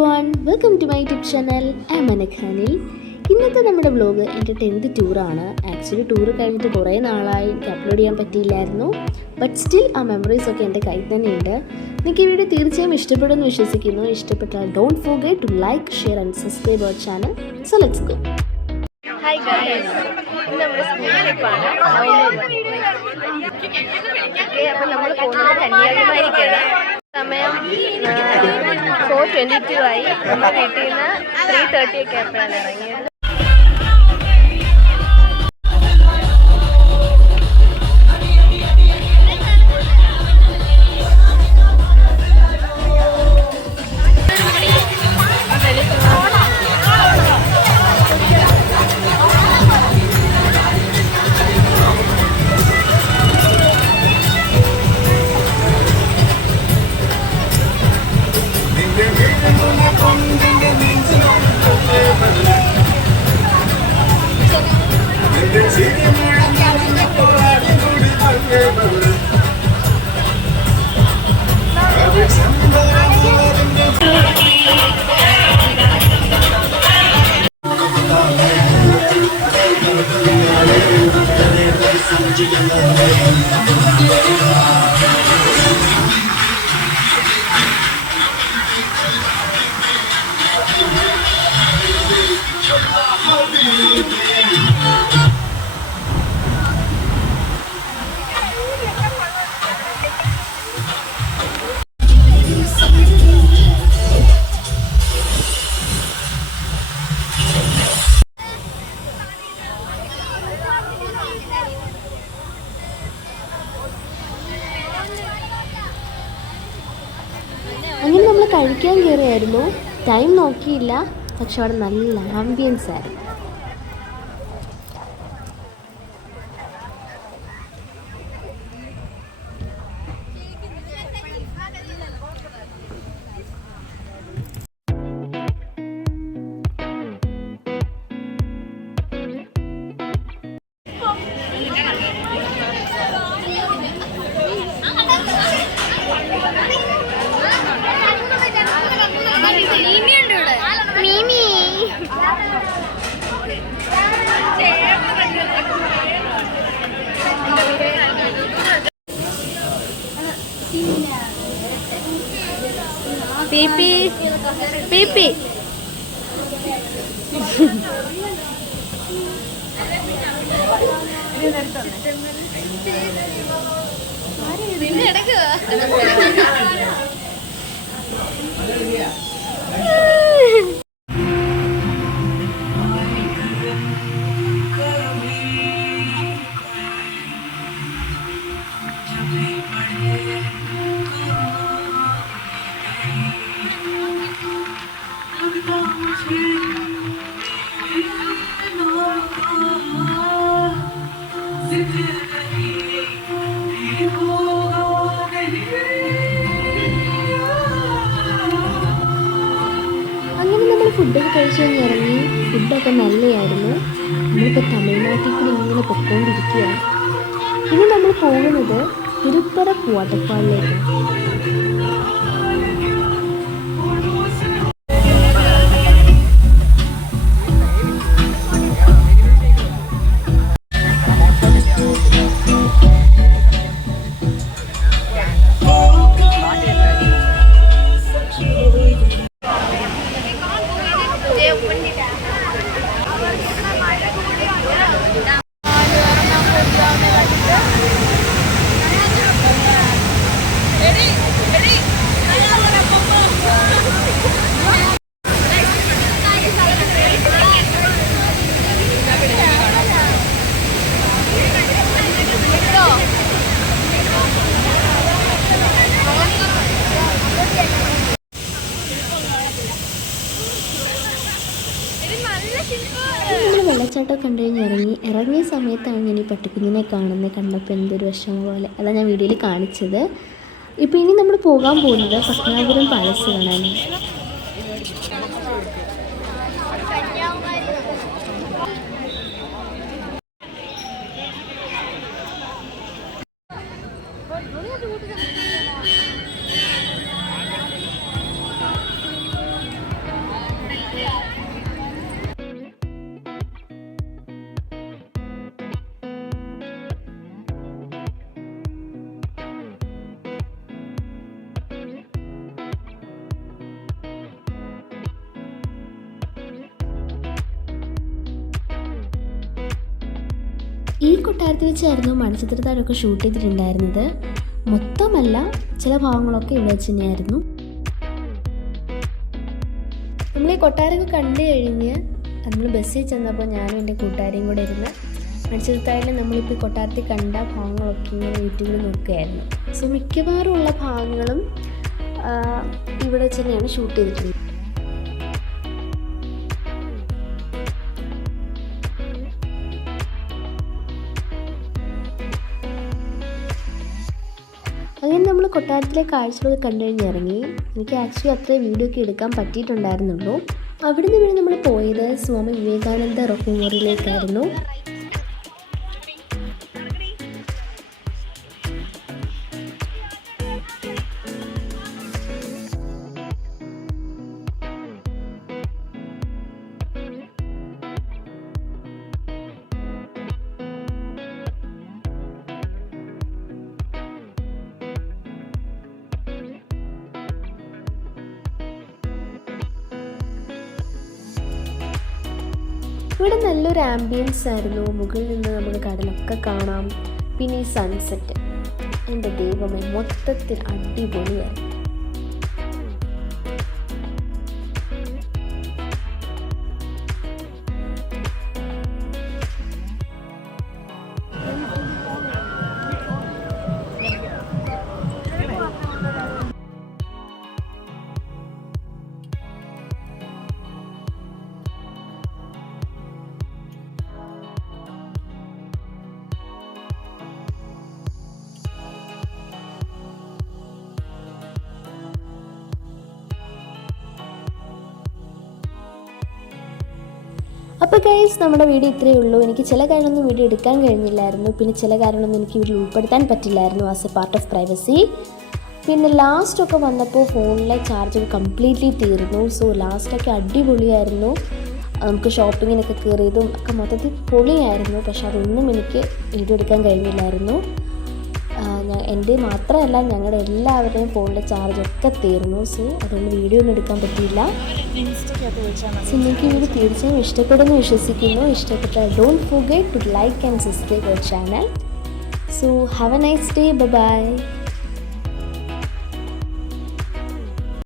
everyone, welcome to my YouTube channel. I'm Anakhanil. ഇന്നത്തെ നമ്മുടെ vlog എൻ്റെ 10th ടൂറാണ്. ആക്ച്വലി ടൂർ കഴിഞ്ഞിട്ട് കുറേ നാളായി എനിക്ക് അപ്ലോഡ് ചെയ്യാൻ പറ്റിയില്ലായിരുന്നു. ബട്ട് സ്റ്റിൽ ആ മെമ്മറീസ് ഒക്കെ എൻ്റെ കയ്യിൽ തന്നെയുണ്ട്. നിങ്ങൾക്ക് ഈ വീഡിയോ തീർച്ചയായും ഇഷ്ടപ്പെടുമെന്ന് വിശ്വസിക്കുന്നു. ഇഷ്ടപ്പെട്ടാൽ don't forget to like, share and subscribe our channel. So let's go. Hi guys, ഇന്ന് നമ്മുടെ സ്കൂൾ ട്രിപ്പാണ്. അപ്പം നമ്മൾ പോകുന്നത് കന്യാകുമാരിക്കാണ്. സമയം 4:22 ആയി. നമ്മൾ വീട്ടിൽ നിന്ന് 3:30 ഒക്കെ ആയപ്പോഴാണ് ഇറങ്ങിയത്. അങ്ങനെ നമ്മൾ കഴിക്കാൻ കയറിയായിരുന്നു. ടൈം നോക്കിയില്ല, പക്ഷെ അവിടെ നല്ല ആംബിയൻസ് ആയിരുന്നു. പീപ്പി പീപ്പി ഫുഡൊക്കെ കഴിച്ച് കഴിഞ്ഞ് ഇറങ്ങി. ഫുഡൊക്കെ നല്ലതായിരുന്നു. നമ്മളിപ്പോൾ തമിഴ്നാട്ടിൽ കൂടി ഇങ്ങനെ പൊയ്ക്കൊണ്ടിരിക്കുകയാണ്. ഇനി നമ്മൾ പോകുന്നത് തിരുപ്പര വാട്ടർഫാളിലേക്കാണ്. നമ്മൾ വെള്ളച്ചാട്ടം കണ്ടു കഴിഞ്ഞ് ഇറങ്ങിയ സമയത്താണ് ഞാൻ ഈ പട്ടിക്കുഞ്ഞിനെ കണ്ടപ്പോൾ എന്തൊരു വിഷമം പോലെ. അതാണ് ഞാൻ വീഡിയോയിൽ കാണിച്ചത്. ഇപ്പോൾ ഇനി നമ്മൾ പോകാൻ പോകുന്നത് പത്മനാഭപുരം പാലസ് കാണാനാണ്. ഈ കൊട്ടാരത്തിൽ വെച്ചായിരുന്നു മണിച്ചിത്രത്താഴൊക്കെ ഷൂട്ട് ചെയ്തിട്ടുണ്ടായിരുന്നത്. മൊത്തമല്ല, ചില ഭാഗങ്ങളൊക്കെ ഇവിടെ വെച്ച് തന്നെയായിരുന്നു. നമ്മൾ ഈ കൊട്ടാരമൊക്കെ കണ്ടു കഴിഞ്ഞ് നമ്മൾ ബസ്സിൽ ചെന്നപ്പോൾ ഞാനും എൻ്റെ കൂട്ടുകാരെയും കൂടെ ഇരുന്ന് മണിച്ചിത്രത്താഴിൽ നമ്മളിപ്പോൾ ഈ കൊട്ടാരത്തിൽ കണ്ട ഭാഗങ്ങളൊക്കെ ഇങ്ങനെ യൂട്യൂബിൽ നോക്കുകയായിരുന്നു. സോ മിക്കവാറും ഉള്ള ഭാഗങ്ങളും ഇവിടെ വെച്ച് തന്നെയാണ് ഷൂട്ട് ചെയ്തിട്ടുള്ളത്. അങ്ങനെ നമ്മൾ കൊട്ടാരത്തിലെ കാഴ്ചകളൊക്കെ കണ്ടു കഴിഞ്ഞ് ഇറങ്ങി. എനിക്ക് ആക്ച്വലി അത്ര വീഡിയോ ഒക്കെ എടുക്കാൻ പറ്റിയിട്ടുണ്ടായിരുന്നുള്ളൂ. അവിടെ നിന്ന് പിന്നെ നമ്മൾ പോയത് സ്വാമി വിവേകാനന്ദ റോക്ക് മെമ്മോറിയലിലേക്കായിരുന്നു. ഇവിടെ നല്ലൊരു ആംബിയൻസ് ആയിരുന്നു. മുകളിൽ നിന്ന് നമുക്ക് കടലൊക്കെ കാണാം. പിന്നെ ഈ സൺസെറ്റ്, എൻ്റെ ദൈവമേ, മൊത്തത്തിൽ അടിപൊളിയായിരുന്നു. അപ്പോൾ ഗൈസ്, നമ്മുടെ വീഡിയോ ഇത്രയേ ഉള്ളൂ. എനിക്ക് ചില കാര്യങ്ങളൊന്നും വീഡിയോ എടുക്കാൻ കഴിഞ്ഞില്ലായിരുന്നു. പിന്നെ ചില കാര്യങ്ങളൊന്നും എനിക്ക് വീഡിയോ ഉൾപ്പെടുത്താൻ പറ്റില്ലായിരുന്നു as A part of privacy. പിന്നെ ലാസ്റ്റൊക്കെ വന്നപ്പോൾ ഫോണിലെ ചാർജ് കംപ്ലീറ്റ്ലി തീർന്നു. സോ ലാസ്റ്റൊക്കെ അടിപൊളിയായിരുന്നു. നമുക്ക് ഷോപ്പിങ്ങിനൊക്കെ കയറിയതും ഒക്കെ മൊത്തത്തിൽ പൊളിയായിരുന്നു. പക്ഷെ അതൊന്നും എനിക്ക് വീഡിയോ എടുക്കാൻ കഴിഞ്ഞില്ലായിരുന്നു. എൻ്റെ മാത്രമല്ല, ഞങ്ങളുടെ എല്ലാവരുടെയും ഫോണിലെ ചാർജൊക്കെ തീർന്നു. സോ അതുകൊണ്ട് വീഡിയോ ഒന്നും എടുക്കാൻ പറ്റിയില്ല. സോ നിങ്ങൾക്ക് ഈ വീഡിയോ തീർച്ചയായും ഇഷ്ടപ്പെടുമെന്ന് വിശ്വസിക്കുന്നു. ഇഷ്ടപ്പെട്ടാൽ don't forget to like and subscribe our channel. So have a nice day. By.